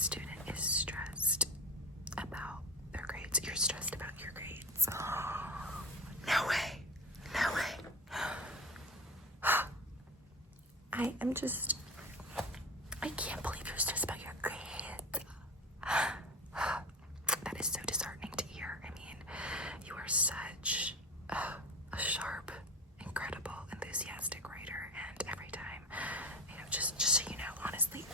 student is stressed about their grades. You're stressed about your grades. No way. No way. I can't believe you're stressed about your grades. That is so disheartening to hear. I mean, you are such a sharp, incredible, enthusiastic writer, and every time, just so you know, honestly,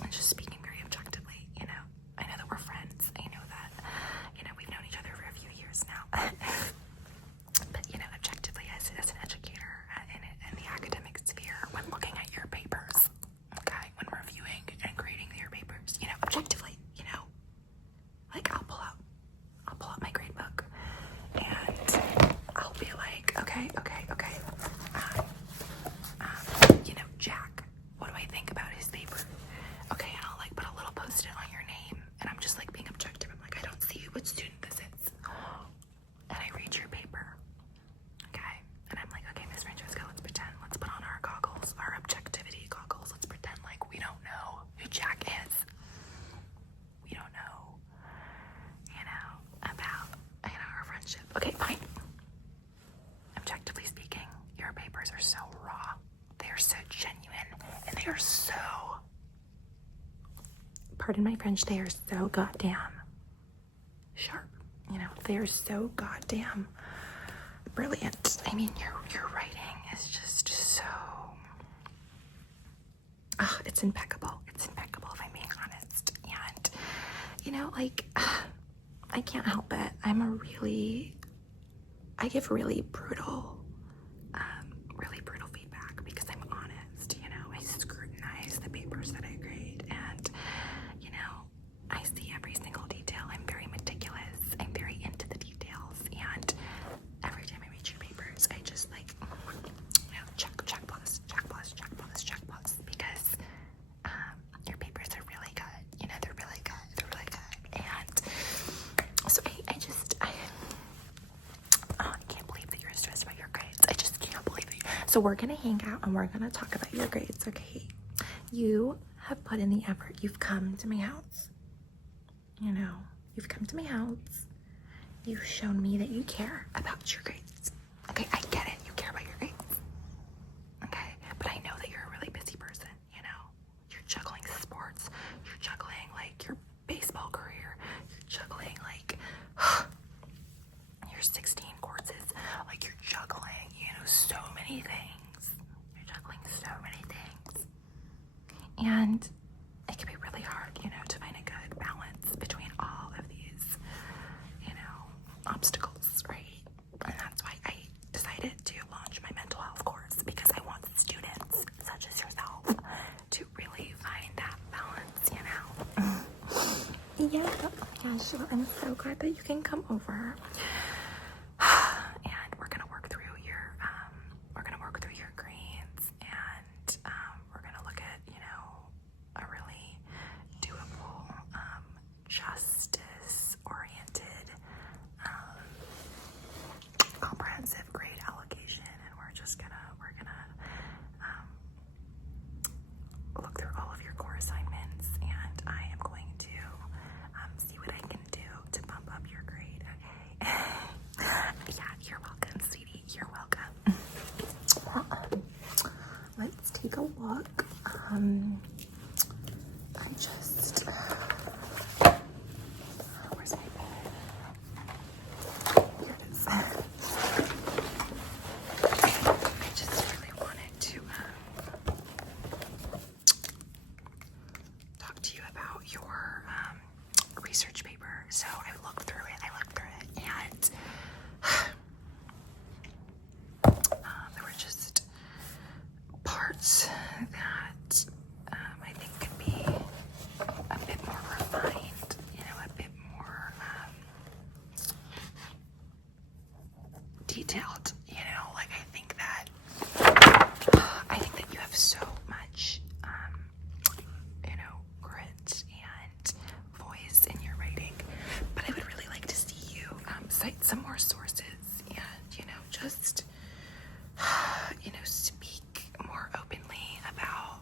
and just speaking very objectively, I know that we're friends. I know that, we've known each other for a few years now. But, objectively, as an educator in the academic sphere, when looking at your papers, okay, when reviewing and grading your papers, objectively, like I'll pull out my grade book and I'll be like, okay. Jack, what do I think about his paper? Okay, and I'll like put a little post-it on your name, and I'm just like being objective. I'm like, I don't see what student this is. And I read your paper, okay? And I'm like, okay, Miss Francesca, let's pretend. Let's put on our goggles, our objectivity goggles. Let's pretend like we don't know who Jack is. We don't know, about, our friendship. Okay, fine. Objectively speaking, your papers are so raw. They are so genuine, and they are so, pardon my French, they are so goddamn sharp. They are so goddamn brilliant. I mean, your writing is just so, it's impeccable. It's impeccable, if I'm being honest. And, I can't help it. I give really brutal feedback because I'm honest. I scrutinize the papers that I grade, and I see every single detail. I'm very meticulous. I'm very into the details, and every time I read your papers, I just check plus, because your papers are really good. They're really good, and so I can't believe that you're stressed about your grades. I just can't believe it. So we're gonna hang out and we're gonna talk about your grades, okay? You have put in the effort. You've come to my house. You've come to my house. You've shown me that you care about your grades. Okay, I get it. You care about your grades. Okay, but I know that you're a really busy person. You're juggling sports. You're juggling your baseball career. You're juggling your 16 courses. You're juggling, so many things. You're juggling so many things. And it can be really hard, to find a good balance between all of these, obstacles, right? And that's why I decided to launch my mental health course, because I want students such as yourself to really find that balance, Yeah, sure. I'm so glad that you can come over. And we're gonna work through your greens, and we're gonna look at, a really doable, justice-oriented, comprehensive grade allocation, and we're gonna look through all of your core assignments, and I am going to see what I can do to bump up your grade, okay? Yeah, you're welcome, sweetie. You're welcome. Let's take a look. Where's my pen? Here it is. I just really wanted to talk to you about your research paper. So I looked through it, and there were just parts that I think could be a bit more refined, a bit more detailed. I think that you have so much, grit and voice in your writing, but I would really like to see you cite some more sources and, just, speak more openly about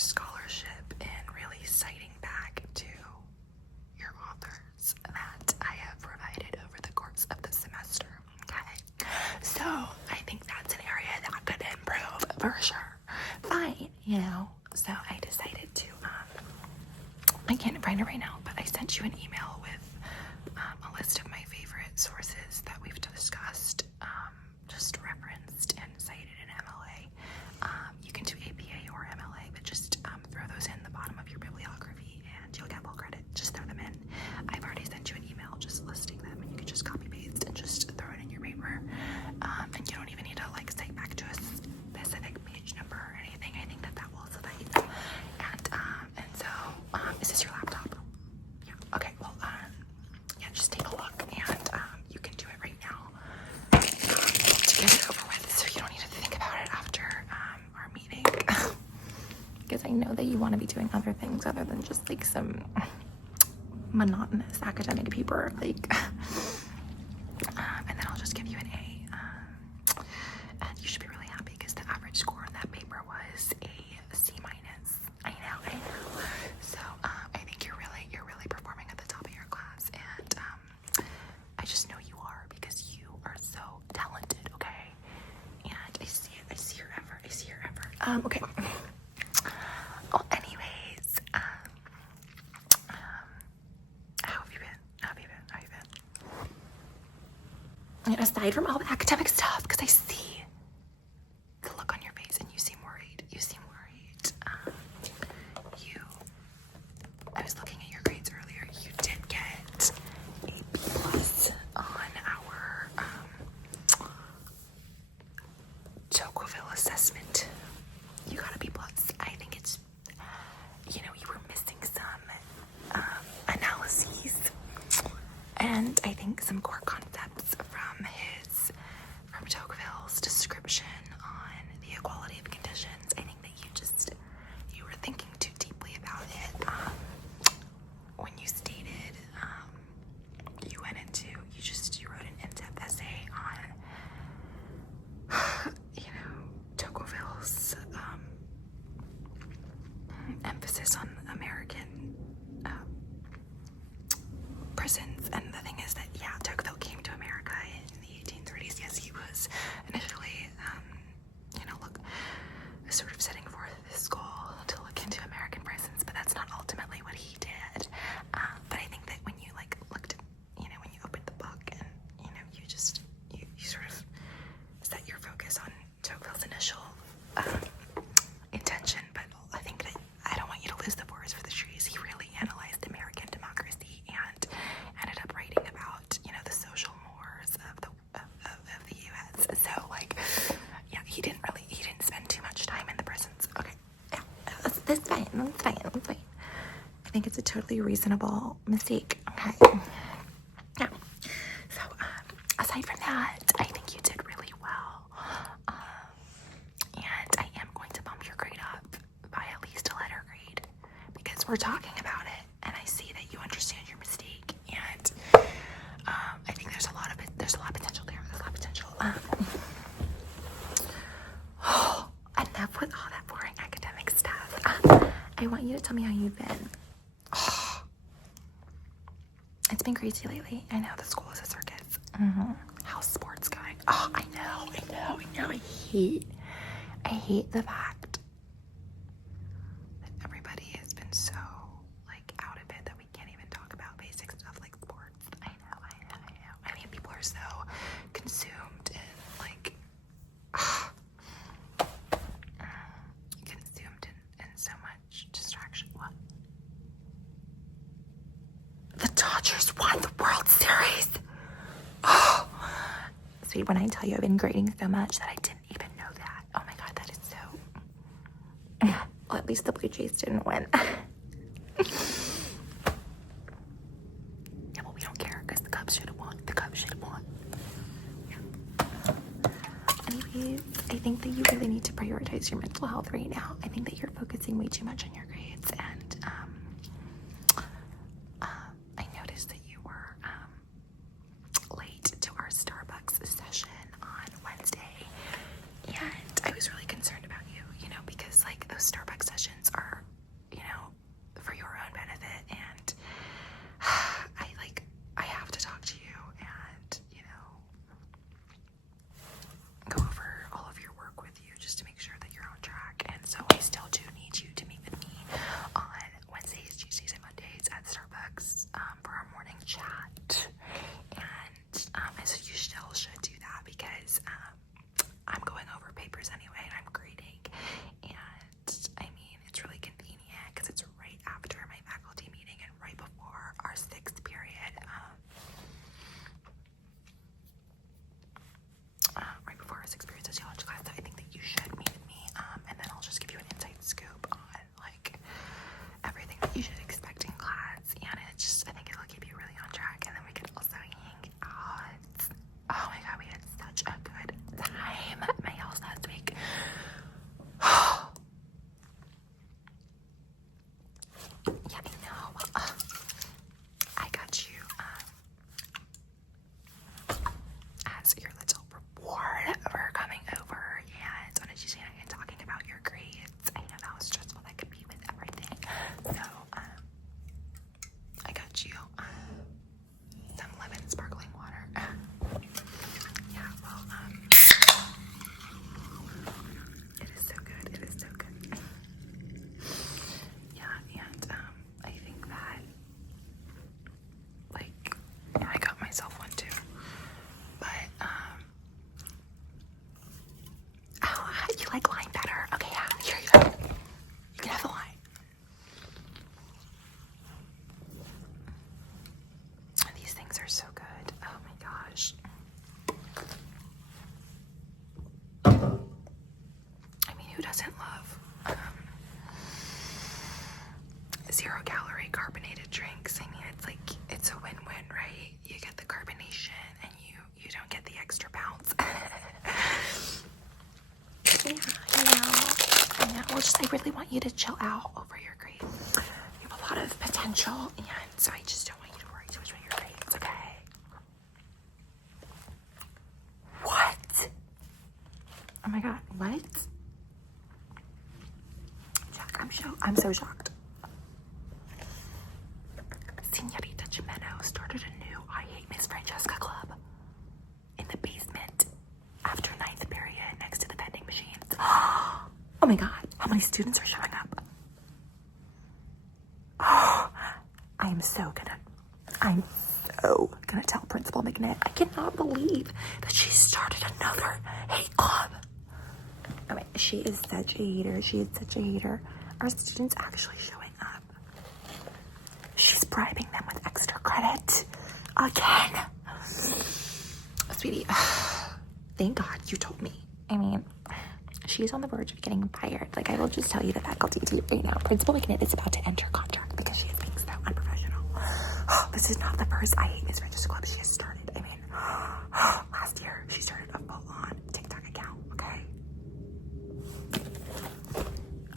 scholarship and really citing back to your authors that I have provided over the course of the semester. Okay, so I think that's an area that could improve for sure. Fine, you know. So I decided to, I can't find it right now, but I sent you an email with a list of my favorite sources that we've discussed, just referenced and cited in MLA. You can do APA or MLA, but just throw those in the bottom of your bibliography and you'll get full credit. Just throw them in. I've already sent you an email just listing them, and you can just copy paste and just throw it in your paper. And you don't even need to like cite back to a specific page number or anything. I think that will suffice. And so, is this your laptop? Yeah. Okay. Well, yeah, just take a look, and you can do it right now to get it over with, so you don't need to think about it after our meeting. Because I know that you want to be doing other things other than just like some monotonous academic paper, like. And then I'll just give you an A. And you should be really happy because the average score on that paper was a C-. I know. So I think you're really performing at the top of your class, and I just know you are because you are so talented, okay? And I see it. I see your effort. Okay. Well, anyways, how have you been? And aside from all the academic stuff, because I see the look on your face and you seem worried. I was looking at your grades earlier. You did get a B+ on our Tocqueville assessment. You got a B+. I think it's, you were missing some analyses and I think some core concepts from Tocqueville's description on the equality of conditions. I think that you were thinking too deeply about it when you stated, you wrote an in-depth essay on, Tocqueville's emphasis on American prisons. And the thing is that, yeah, Tocqueville came to America in the 1830s. Yes, he was initially, sort of setting forth this goal to look into American prisons, but that's not ultimately what he did. But I think that when you looked at, when you opened the book and, you sort of set your focus on Tocqueville's initial intention, but I think that I don't want you to lose the forest for the trees. He really analyzed American democracy and ended up writing about, the social mores of the U.S. So, he didn't spend too much time in the prisons. Okay, yeah, that's fine. I think it's a totally reasonable mistake. Okay, yeah. So, aside from that, I think you did really well. And I am going to bump your grade up by at least a letter grade because we're talking about it, and I see that you understand your mistake, and I think there's a lot of potential there. Enough with all that boring academic stuff. I want you to tell me how you've been. It's been crazy lately. I know the school is a circus. How's sports going? Oh, I know. I hate the fact that everybody has been so out of it that we can't even talk about basic stuff like sports. I know. I mean, people are so consumed in so much distraction. What? The Dodgers won the World Series. Oh, sweet. When I tell you I've been grading so much that I didn't even know that. Oh my God, that is so. Well, at least the Blue Jays didn't win. Yeah, well, we don't care because the Cubs should have won. Yeah. Anyways, I think that you really need to prioritize your mental health right now. I think that you're focusing way too much on your grades, and I noticed that you were late to our Starbucks session on Wednesday, and I was really concerned about you, because those Starbucks sessions are Yeah, I know. I got you as your little reward for coming over and on a Tuesday night and talking about your grades. I know how stressful that could be with everything. So, I got you some lemon sparkling water. Yeah, well, it is so good. It is so good. Yeah, and I think that, like, yeah, I got myself one too. But, oh, you like lime better? Okay, yeah, here you go. You can have the lime. These things are so good. Oh my gosh. I mean, who doesn't love zero calorie carbonated drinks? I mean, it's like, it's a win-win, right? You get the carbonation and you don't get the extra pounds. Yeah, I know. Well, just, I really want you to chill out over your grades. You have a lot of potential, and so I just don't want you to worry too much about your grades, okay? What? Oh my god, what? Jack, I'm so shocked. Senorita Jimeno started a new I Hate Miss Francesca club in the basement after 9th period next to the vending machines. Oh my god, how many students are showing up? Oh, I'm so gonna tell Principal McNitt. I cannot believe that she started another hate club. I mean, she is such a hater. She is such a hater. Are students actually showing up? She's bribing them with extra credit. Again. Sweetie, thank God you told me. I mean, she's on the verge of getting fired. Like, I will just tell you the faculty to you right now. Principal McNitt is about to enter contract because she is being so unprofessional. This is not the first I Hate Miss Francesca club she has started. I mean, last year she started a full-on TikTok account, okay?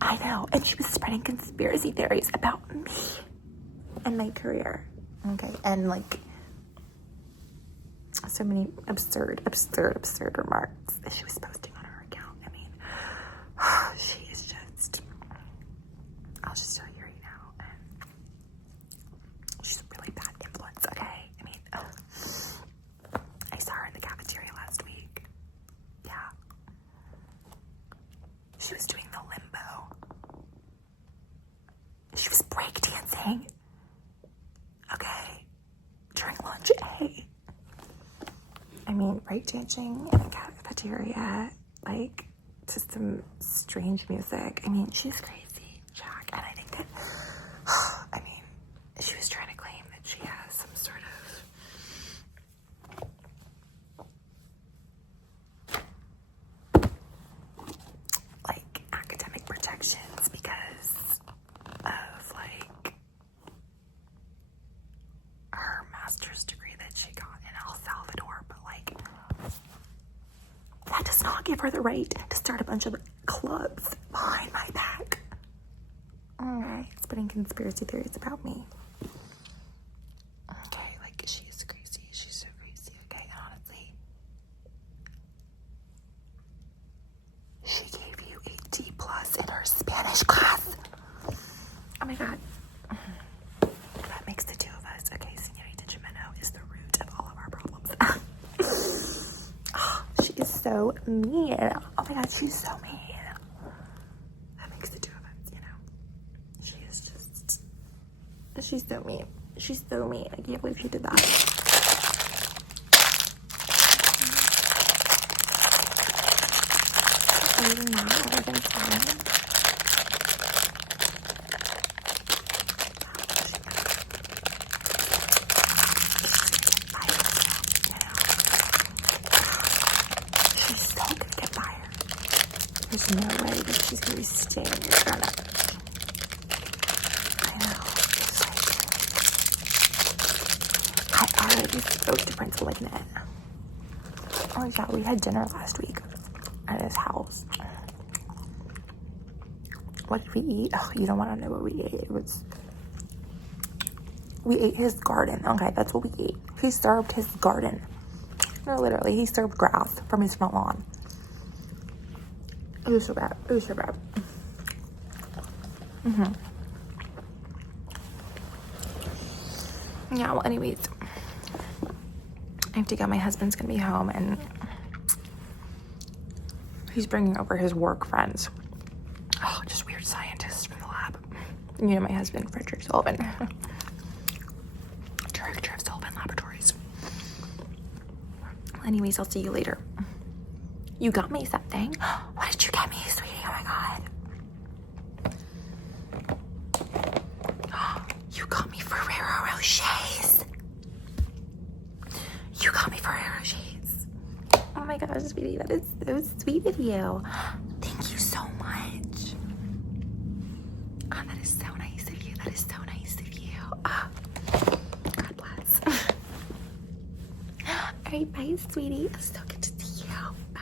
I know, and she was spreading conspiracy theories about me and my career, okay? And, like, so many absurd remarks that she was posting on her account. I mean, she is just, I'll just tell you right now, she's a really bad influence, okay? I mean, I saw her in the cafeteria last week. Yeah. She was doing the limbo. She was breakdancing. Okay. During lunch A. I mean, breakdancing in the cafeteria, like, to some strange music. I mean, she's crazy, Jack. And I think that, I mean, she was trying to claim that she has some sort of, like, academic protections because of, like, her master's degree that she got in El Salvador, but, like, that does not give her the right to start a bunch of clubs behind my back. Alright, spreading conspiracy theories about me. Okay, like, she is crazy. She's so crazy, okay? And honestly, she gave you a D+ in her Spanish class. Oh my god. That makes the two of us. Okay, Senorita Jimeno is the root of all of our problems. Oh, she is so mean. Oh my god, she's so mean. That makes the two of us, you know. She is just, she's so mean. She's so mean. I can't believe she did that. Are you not everything's fine? She's so gonna get fired. There's no way that she's gonna be staying in front of it. I know. It's like, I already spoke to Principal McNitt. Oh yeah, we had dinner last week at his house. What did we eat? Oh, you don't want to know what we ate. It was We ate his garden. Okay, that's what we ate. He served his garden. No, literally, he served grass from his front lawn. It was so bad. It was so bad. Yeah, well, anyways, I have to go. My husband's gonna be home, and he's bringing over his work friends. Oh, just weird scientists from the lab. You know my husband, Frederick Sullivan. Director of Sullivan Laboratories. Well, anyways, I'll see you later. You got me something. What did you get me, sweetie? Oh my god. You got me Ferrero Rochers. You got me Ferrero Rochers. Oh my gosh, sweetie, that is so sweet of you. Thank you so much. Oh, that is so nice of you. That is so nice of you. God bless. All right, bye, sweetie. It's so good to see you. Bye.